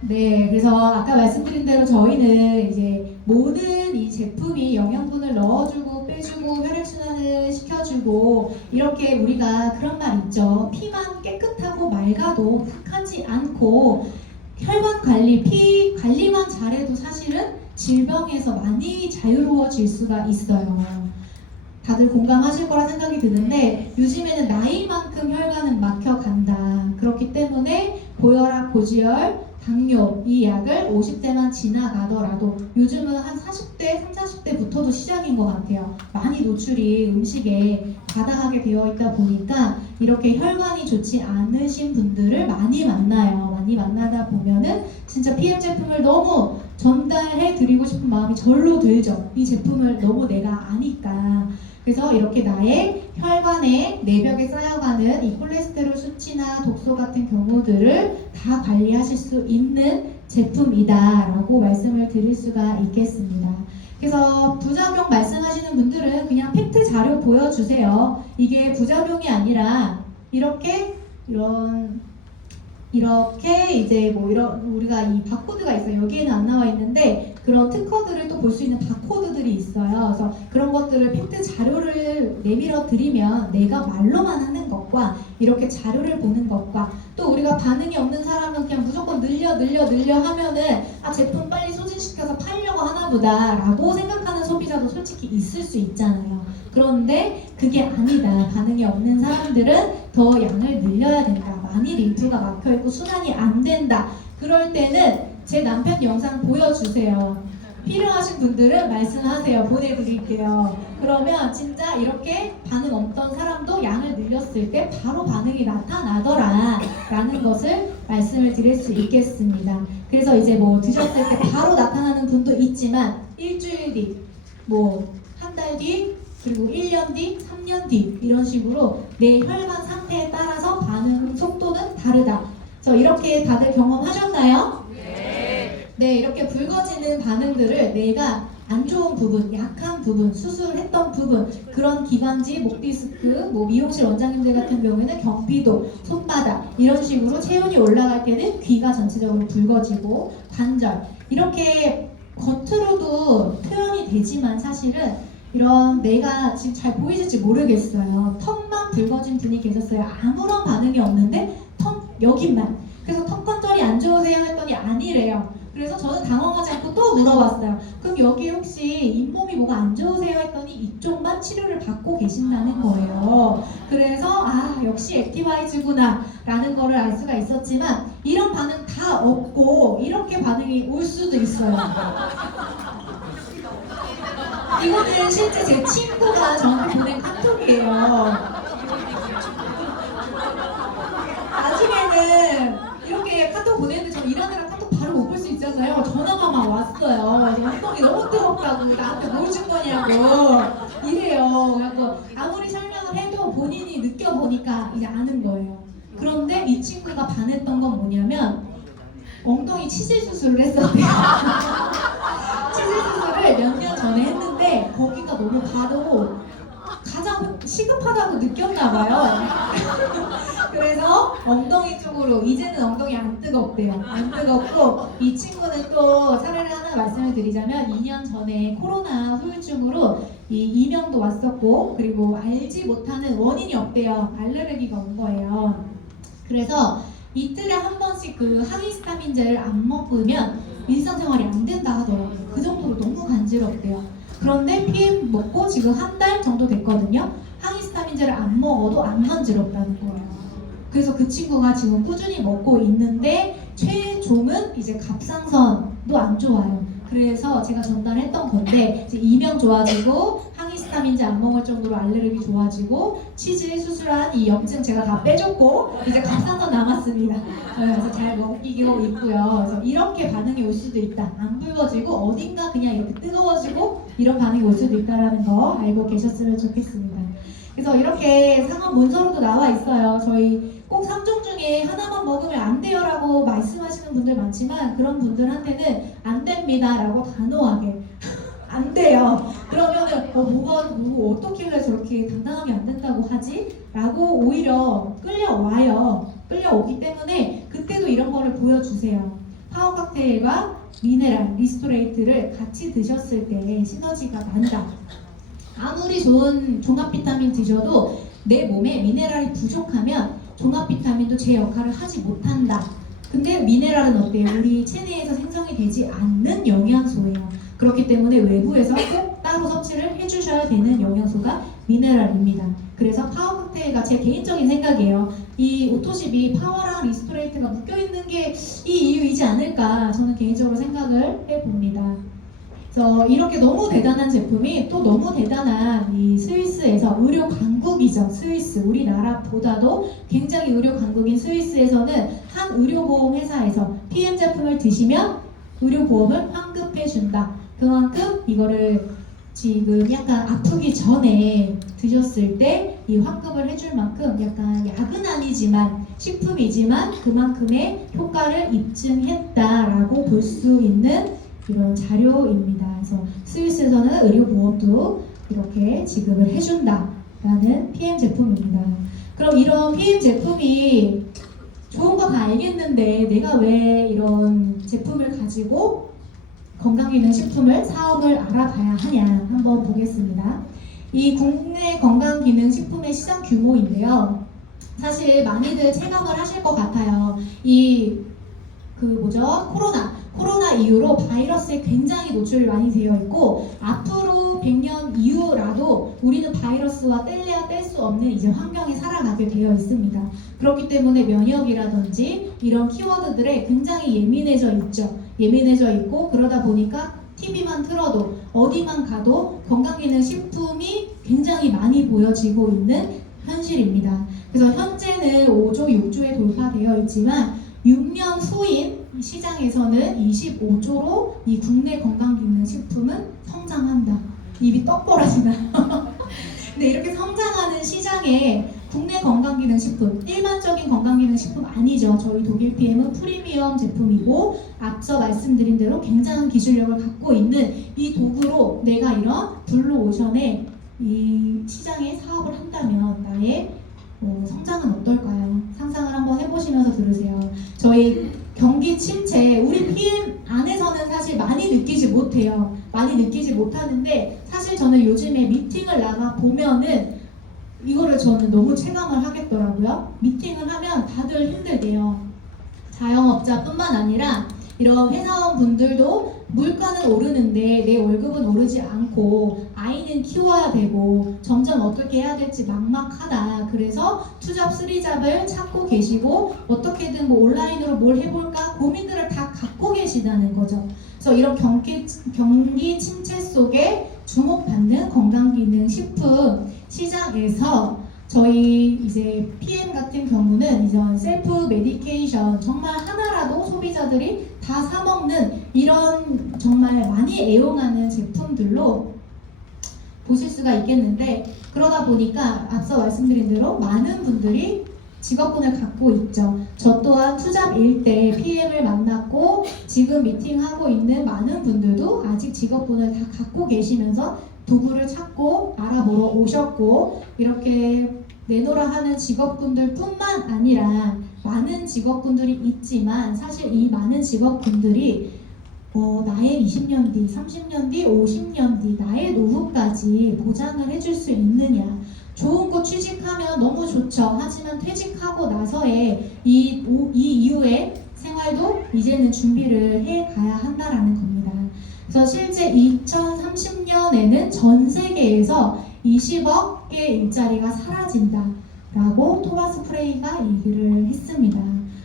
네, 그래서 아까 말씀드린 대로 저희는 이제 모든 이 제품이 영양분을 넣어주고 빼주고 혈액순환을 시켜주고 이렇게 우리가 그런 말 있죠. 피만 깨끗하고 맑아도 탁하지 않고 혈관 관리, 피 관리만 잘해도 사실은 질병에서 많이 자유로워질 수가 있어요. 다들 공감하실 거라 생각이 드는데 요즘에는 나이만큼 혈관은 막혀간다. 그렇기 때문에 고혈압, 고지혈, 당뇨 이 약을 50대만 지나가더라도 요즘은 한 40대, 30, 40대부터도 시작인 것 같아요. 많이 노출이 음식에 가다하게 되어 있다 보니까 이렇게 혈관이 좋지 않으신 분들을 많이 만나요. 많이 만나다 보면은 진짜 PM 제품을 너무 전달해 드리고 싶은 마음이 절로 들죠. 이 제품을 너무 내가 아니까. 그래서 이렇게 나의 혈관에 내벽에 쌓여가는 이 콜레스테롤 수치나 독소 같은 경우들을 다 관리하실 수 있는 제품이다 라고 말씀을 드릴 수가 있겠습니다. 그래서 부작용 말씀하시는 분들은 그냥 팩트 자료 보여주세요. 이게 부작용이 아니라 이렇게 이제 뭐 우리가 이 바코드가 있어요. 여기에는 안 나와 있는데 그런 특허들을 또 볼 수 있는 바코드들이 있어요. 그래서 그런 것들을 팩트 자료를 내밀어 드리면 내가 말로만 하는 것과 이렇게 자료를 보는 것과 또 우리가 반응이 없는 사람은 그냥 무조건 늘려 하면은 아 제품 빨리 소진시켜서 팔려고 하나 보다 라고 생각하는 소비자도 솔직히 있을 수 있잖아요. 그런데 그게 아니다. 반응이 없는 사람들은 더 양을 늘려야 된다. 많이 림프가 막혀있고 순환이 안 된다. 그럴 때는 제 남편 영상 보여주세요. 필요하신 분들은 말씀하세요. 보내드릴게요. 그러면 진짜 이렇게 반응 없던 사람도 양을 늘렸을 때 바로 반응이 나타나더라 라는 것을 말씀을 드릴 수 있겠습니다. 그래서 이제 뭐 드셨을 때 바로 나타나는 분도 있지만 일주일 뒤, 뭐 한 달 뒤, 그리고 1년 뒤, 3년 뒤 이런 식으로 내 혈관 상태에 따라서 반응 속도는 다르다. 그래서 이렇게 다들 경험하셨나요? 네, 이렇게 붉어지는 반응들을 내가 안 좋은 부분, 약한 부분, 수술했던 부분, 그런 기관지, 목 디스크, 뭐 미용실 원장님들 같은 경우에는 경피도, 손바닥 이런 식으로 체온이 올라갈 때는 귀가 전체적으로 붉어지고 관절 이렇게 겉으로도 표현이 되지만 사실은 이런 내가 지금 잘 보이실지 모르겠어요. 턱만 붉어진 분이 계셨어요. 아무런 반응이 없는데 턱 여기만. 그래서 턱 관절이 안 좋으세요 했더니 아니래요. 그래서 저는 당황하지 않고 또 물어봤어요. 그럼 여기 혹시 잇몸이 뭐가 안 좋으세요 했더니 이쪽만 치료를 받고 계신다는 거예요. 그래서 아 역시 액티바이즈구나 라는 거를 알 수가 있었지만 이런 반응 다 없고 이렇게 반응이 올 수도 있어요. 이거는 실제 제 친구가 저한테 보낸 카톡이에요. 나중에는 이렇게 카톡 보내는데 저 일하느라 카톡 바로 못 볼 수 있잖아요. 전화가 막 왔어요. 엉덩이 너무 뜨겁다고 나한테 뭘 준 거냐고 이래요. 그래서 아무리 설명을 해도 본인이 느껴보니까 보니까 이제 아는 거예요. 그런데 이 친구가 반했던 건 뭐냐면 엉덩이 치질 수술을 했었대요. 치질 수술을 몇 년 전에 했는데 거기가 너무 가르고 가장 시급하다고 느꼈나 봐요. 그래서 엉덩이 쪽으로 이제는 엉덩이 안 뜨겁대요. 안 뜨겁고 이 친구는 또 사례를 하나 말씀을 드리자면 2년 전에 코로나 후유증으로 이 이명도 왔었고 그리고 알지 못하는 원인이 없대요. 알레르기가 온 거예요. 그래서 이틀에 한 번씩 그 항히스타민제를 안 먹으면 일상생활이 안 된다 하더라고요. 그 정도로 너무 간지럽대요. 그런데 PM 먹고 지금 한 달 정도 됐거든요. 항히스타민제를 안 먹어도 안 간지럽다는 거예요. 그래서 그 친구가 지금 꾸준히 먹고 있는데 최종은 이제 갑상선도 안 좋아요. 그래서 제가 전달했던 건데 이제 이명 좋아지고 항히스타민제 안 먹을 정도로 알레르기 좋아지고 치질 수술한 이 염증 제가 다 빼줬고 이제 갑상선 남았습니다. 그래서 잘 먹이고 있고요. 그래서 이렇게 반응이 올 수도 있다. 안 붉어지고 어딘가 그냥 이렇게 뜨거워지고 이런 반응이 올 수도 있다는 거 알고 계셨으면 좋겠습니다. 그래서 이렇게 상업 문서로도 나와 있어요. 저희 꼭 3종 중에 하나만 먹으면 안 돼요 라고 말씀하시는 분들 많지만 그런 분들한테는 안 됩니다 라고 단호하게 안 돼요. 그러면은 뭐 어떻게 저렇게 당당하게 안 된다고 하지? 라고 오히려 끌려와요. 끌려오기 때문에 그때도 이런 거를 보여주세요. 파워 칵테일과 미네랄, 리스토레이트를 같이 드셨을 때 시너지가 난다. 아무리 좋은 종합 비타민 드셔도 내 몸에 미네랄이 부족하면 종합 비타민도 제 역할을 하지 못한다. 근데 미네랄은 어때요? 우리 체내에서 생성이 되지 않는 영양소예요. 그렇기 때문에 외부에서 꼭 따로 섭취를 해주셔야 되는 영양소가 미네랄입니다. 그래서 파워 칵테일가 제 개인적인 생각이에요. 이 오토십이 파워랑 리스토레이트가 묶여있는 게 이 이유이지 않을까 저는 개인적으로 생각을 해봅니다. 그래서 이렇게 너무 대단한 제품이 또 너무 대단한 이 스위스에서 의료 강국이죠. 스위스 우리나라보다도 굉장히 의료 강국인 스위스에서는 한 의료보험 회사에서 PM 제품을 드시면 의료보험을 환급해 준다. 그만큼 이거를 지금 약간 아프기 전에 드셨을 때 이 환급을 해줄 만큼 약간 약은 아니지만 식품이지만 그만큼의 효과를 입증했다라고 볼 수 있는 이런 자료입니다. 그래서 스위스에서는 의료보험도 이렇게 지급을 해준다라는 PM 제품입니다. 그럼 이런 PM 제품이 좋은 거 다 알겠는데 내가 왜 이런 제품을 가지고 건강기능식품을 사업을 알아봐야 하냐 한번 보겠습니다. 이 국내 건강기능식품의 시장 규모인데요. 사실 많이들 체감을 하실 것 같아요. 코로나 이후로 바이러스에 굉장히 노출이 많이 되어 있고 앞으로 100년 이후라도 우리는 바이러스와 뗄래야 뗄 수 없는 이제 환경에 살아가게 되어 있습니다. 그렇기 때문에 면역이라든지 이런 키워드들에 굉장히 예민해져 있죠. 예민해져 있고 그러다 보니까 TV만 틀어도 어디만 가도 건강기능식품이 굉장히 많이 보여지고 있는 현실입니다. 그래서 현재는 5조, 6조에 돌파되어 있지만 6년 후인 시장에서는 25조로 이 국내 건강기능식품은 성장한다. 입이 떡 벌어지나. 근데 이렇게 성장하는 시장에 국내 건강기능식품, 일반적인 건강기능식품 아니죠. 저희 독일 PM은 프리미엄 제품이고 앞서 말씀드린 대로 굉장한 기술력을 갖고 있는 이 도구로 내가 이런 블루오션의 이 시장에 사업을 한다면 나의 성장은 어떨까요? 상상을 한번 해보시면서 들으세요. 저희 경기 침체, 우리 PM 안에서는 사실 많이 느끼지 못해요. 많이 느끼지 못하는데 사실 저는 요즘에 미팅을 나가 보면은 이거를 저는 너무 체감을 하겠더라고요. 미팅을 하면 다들 힘들대요. 자영업자뿐만 아니라 이런 회사원분들도 물가는 오르는데 내 월급은 오르지 않고 아이는 키워야 되고 점점 어떻게 해야 될지 막막하다. 그래서 투잡, 쓰리잡을 찾고 계시고 어떻게든 뭐 온라인으로 뭘 해볼까 고민들을 다 갖고 계시다는 거죠. 그래서 이런 경기 침체 속에 주목받는 건강기능식품 시장에서 저희 이제 PM 같은 경우는 이런 셀프 메디케이션 정말 하나라도 소비자들이 다 사먹는 이런 정말 많이 애용하는 제품들로 보실 수가 있겠는데, 그러다 보니까 앞서 말씀드린 대로 많은 분들이 직업군을 갖고 있죠. 저 또한 투잡 일 때 PM을 만났고 지금 미팅하고 있는 많은 분들도 아직 직업군을 다 갖고 계시면서 도구를 찾고 알아보러 오셨고, 이렇게 내놓으라 하는 직업군들 뿐만 아니라 많은 직업군들이 있지만, 사실 이 많은 직업군들이 나의 20년 뒤, 30년 뒤, 50년 뒤 나의 노후까지 보장을 해줄 수 있느냐. 좋은 곳 취직하면 너무 좋죠. 하지만 퇴직하고 나서의 이 이후의 생활도 이제는 준비를 해 가야 한다라는 겁니다. 그래서 실제 2030년에는 전 세계에서 20억 개의 일자리가 사라진다라고 토마스 프레이가 얘기를 했습니다.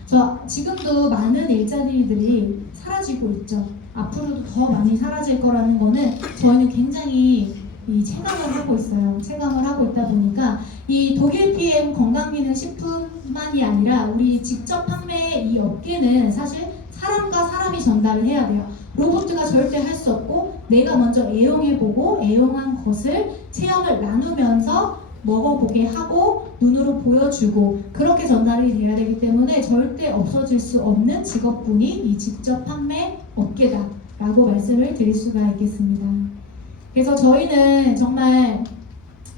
그래서 지금도 많은 일자리들이 사라지고 있죠. 앞으로도 더 많이 사라질 거라는 거는 저희는 굉장히 체감을 하고 있어요. 체감을 하고 있다 보니까 이 독일 PM 건강기능식품만이 아니라 우리 직접 판매의 이 업계는 사실 사람과 사람이 전달을 해야 돼요. 로봇가 절대 할 수 없고, 내가 먼저 애용해보고 애용한 것을 체험을 나누면서 먹어보게 하고 눈으로 보여주고, 그렇게 전달이 돼야 되기 때문에 절대 없어질 수 없는 직업군이 이 직접 판매 업계다라고 말씀을 드릴 수가 있겠습니다. 그래서 저희는 정말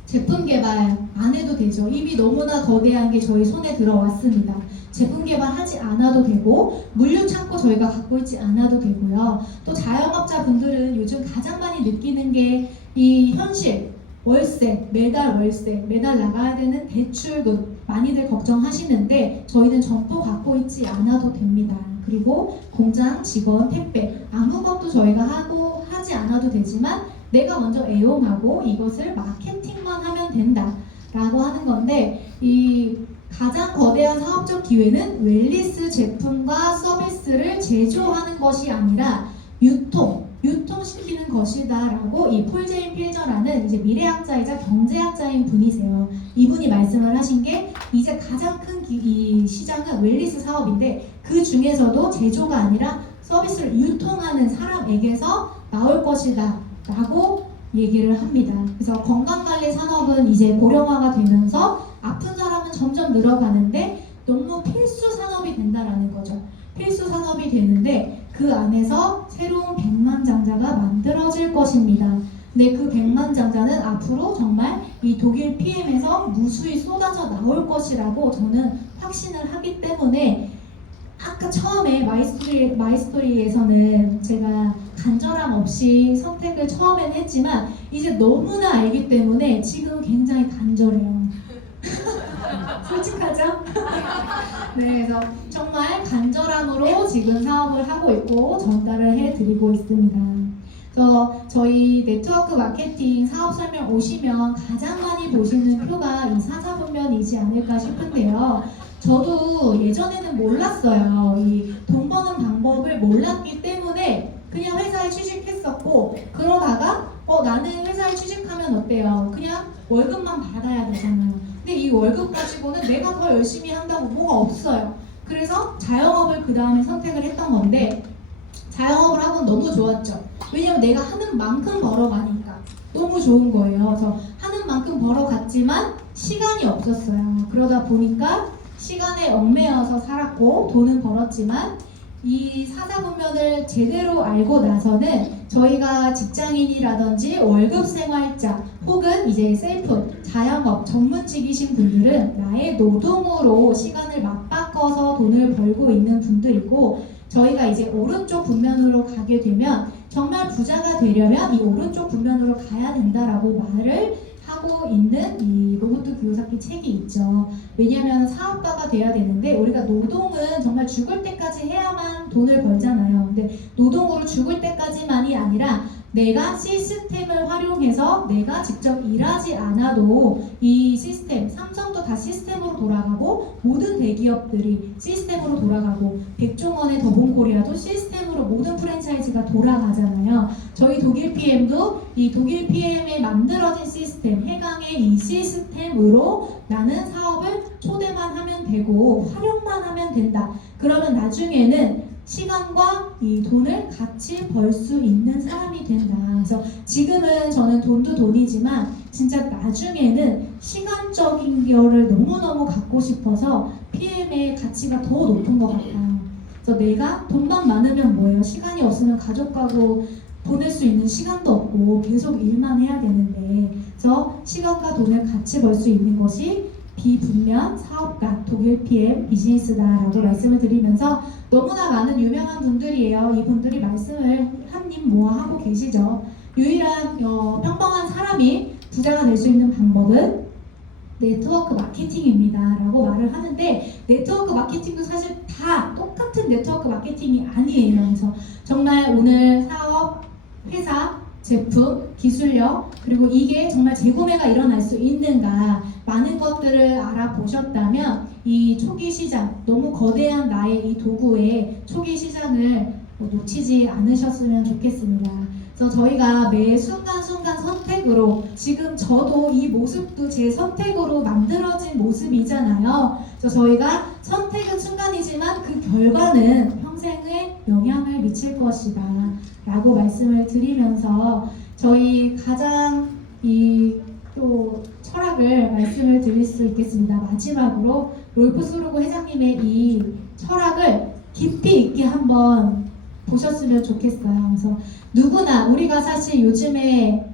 제품 개발 안 해도 되죠. 이미 너무나 거대한 게 저희 손에 들어왔습니다. 제품 개발하지 않아도 되고, 물류 창고 저희가 갖고 있지 않아도 되고요. 또 자영업자분들은 요즘 가장 많이 느끼는 게 이 현실, 월세, 매달 나가야 되는 대출금 많이들 걱정하시는데, 저희는 점포 갖고 있지 않아도 됩니다. 그리고 공장, 직원, 택배 아무것도 저희가 하지 않아도 되지만, 내가 먼저 애용하고 이것을 마케팅만 하면 된다라고 하는 건데, 이 가장 거대한 사업적 기회는 웰니스 제품과 서비스를 제조하는 것이 아니라 유통시키는 것이다라고 이 폴 제인 필저라는 이제 미래학자이자 경제학자인 분이세요. 이분이 말씀을 하신 게, 이제 가장 큰 이 시장은 웰니스 사업인데, 그 중에서도 제조가 아니라 서비스를 유통하는 사람에게서 나올 것이다 라고 얘기를 합니다. 그래서 건강관리 산업은 이제 고령화가 되면서 아픈 사람은 점점 늘어가는데 너무 필수 산업이 된다라는 거죠. 필수 산업이 되는데 그 안에서 새로운 백만장자가 만들어질 것입니다. 근데 그 백만장자는 앞으로 정말 이 독일 PM에서 무수히 쏟아져 나올 것이라고 저는 확신을 하기 때문에, 아까 처음에 마이스토리에서는 제가 간절함 없이 선택을 처음엔 했지만 이제 너무나 알기 때문에 지금 굉장히 간절해요. 솔직하죠? 네, 그래서 정말 간절함으로 지금 사업을 하고 있고 전달을 해드리고 있습니다. 그래서 저희 네트워크 마케팅 사업 설명 오시면 가장 많이 보시는 표가 이 사사분면이지 않을까 싶은데요. 저도 예전에는 몰랐어요. 이 돈 버는 방법을 몰랐기 때문에 그냥 회사에 취직했었고, 그러다가 나는 회사에 취직하면 어때요? 그냥 월급만 받아야 되잖아요. 근데 이 월급 가지고는 내가 더 열심히 한다고 뭐가 없어요. 그래서 자영업을 그 다음에 선택을 했던 건데, 자영업을 하고 너무 좋았죠. 왜냐면 내가 하는 만큼 벌어가니까 너무 좋은 거예요. 그래서 하는 만큼 벌어갔지만 시간이 없었어요. 그러다 보니까 시간에 얽매여서 살았고 돈은 벌었지만, 이 사사분면을 제대로 알고 나서는 저희가 직장인이라든지 월급 생활자 혹은 이제 셀프 자영업 전문직이신 분들은 나의 노동으로 시간을 맞바꿔서 돈을 벌고 있는 분들이고, 저희가 이제 오른쪽 분면으로 가게 되면 정말 부자가 되려면 이 오른쪽 분면으로 가야 된다라고 말을 하고 있는 이 로버트 기요사키 책이 있죠. 왜냐하면 사업가가 돼야 되는데, 우리가 노동은 정말 죽을 때까지 해야만 돈을 벌잖아요. 근데 노동으로 죽을 때까지만이 아니라 내가 시스템을 활용해서 내가 직접 일하지 않아도 이 시스템, 삼성도 다 시스템으로 돌아가고 모든 대기업들이 시스템으로 돌아가고 백종원의 더본코리아도 시스템으로 모든 프랜차이즈가 돌아가잖아요. 저희 독일 PM도 이 독일 PM에 만들어진 시스템, 해강의 이 시스템으로 나는 사업을 초대만 하면 되고 활용만 하면 된다. 그러면 나중에는 시간과 이 돈을 같이 벌 수 있는 사람이 된다. 그래서 지금은 저는 돈도 돈이지만 진짜 나중에는 시간적인 거를 너무너무 갖고 싶어서 PM의 가치가 더 높은 것 같아요. 그래서 내가 돈만 많으면 뭐예요? 시간이 없으면 가족하고 보낼 수 있는 시간도 없고 계속 일만 해야 되는데, 그래서 시간과 돈을 같이 벌 수 있는 것이 비분면 사업가 독일 PM 비즈니스다라고 말씀을 드리면서, 너무나 많은 유명한 분들이에요. 이분들이 말씀을 한 입 모아 하고 계시죠. 유일한 평범한 사람이 부자가 될 수 있는 방법은 네트워크 마케팅입니다 라고 말을 하는데, 네트워크 마케팅도 사실 다 똑같은 네트워크 마케팅이 아니에요. 그래서 정말 오늘 사업, 회사, 제품, 기술력, 그리고 이게 정말 재구매가 일어날 수 있는가, 많은 것들을 알아보셨다면 이 초기 시장, 너무 거대한 나의 이 도구의 초기 시장을 놓치지 않으셨으면 좋겠습니다. 그래서 저희가 매 순간순간 선택으로, 지금 저도 이 모습도 제 선택으로 만들어진 모습이잖아요. 그래서 저희가 선택은 순간이지만 그 결과는 평생에 영향을 미칠 것이다 라고 말씀을 드리면서, 저희 가장 또 철학을 말씀을 드릴 수 있겠습니다. 마지막으로 롤프 소르고 회장님의 이 철학을 깊이 있게 한번 보셨으면 좋겠어요. 그래서 누구나, 우리가 사실 요즘에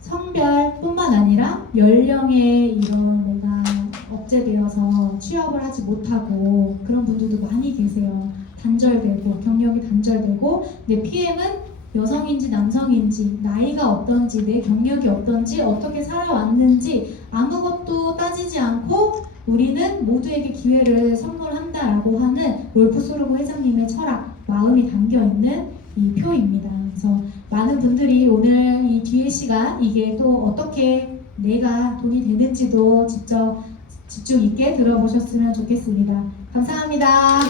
성별뿐만 아니라 연령의 이런 뭐가 억제되어서 취업을 하지 못하고 그런 분들도 많이 계세요. 단절되고 경력이 단절되고, 내 PM은 여성인지 남성인지, 나이가 어떤지, 내 경력이 어떤지, 어떻게 살아왔는지 아무것도 따지지 않고 우리는 모두에게 기회를 선물한다라고 하는 롤프 소르고 회장님의 철학, 마음이 담겨있는 이 표입니다. 그래서 많은 분들이 오늘 이 뒤에 시간, 이게 또 어떻게 내가 돈이 되는지도 직접 집중 있게 들어보셨으면 좋겠습니다. 감사합니다.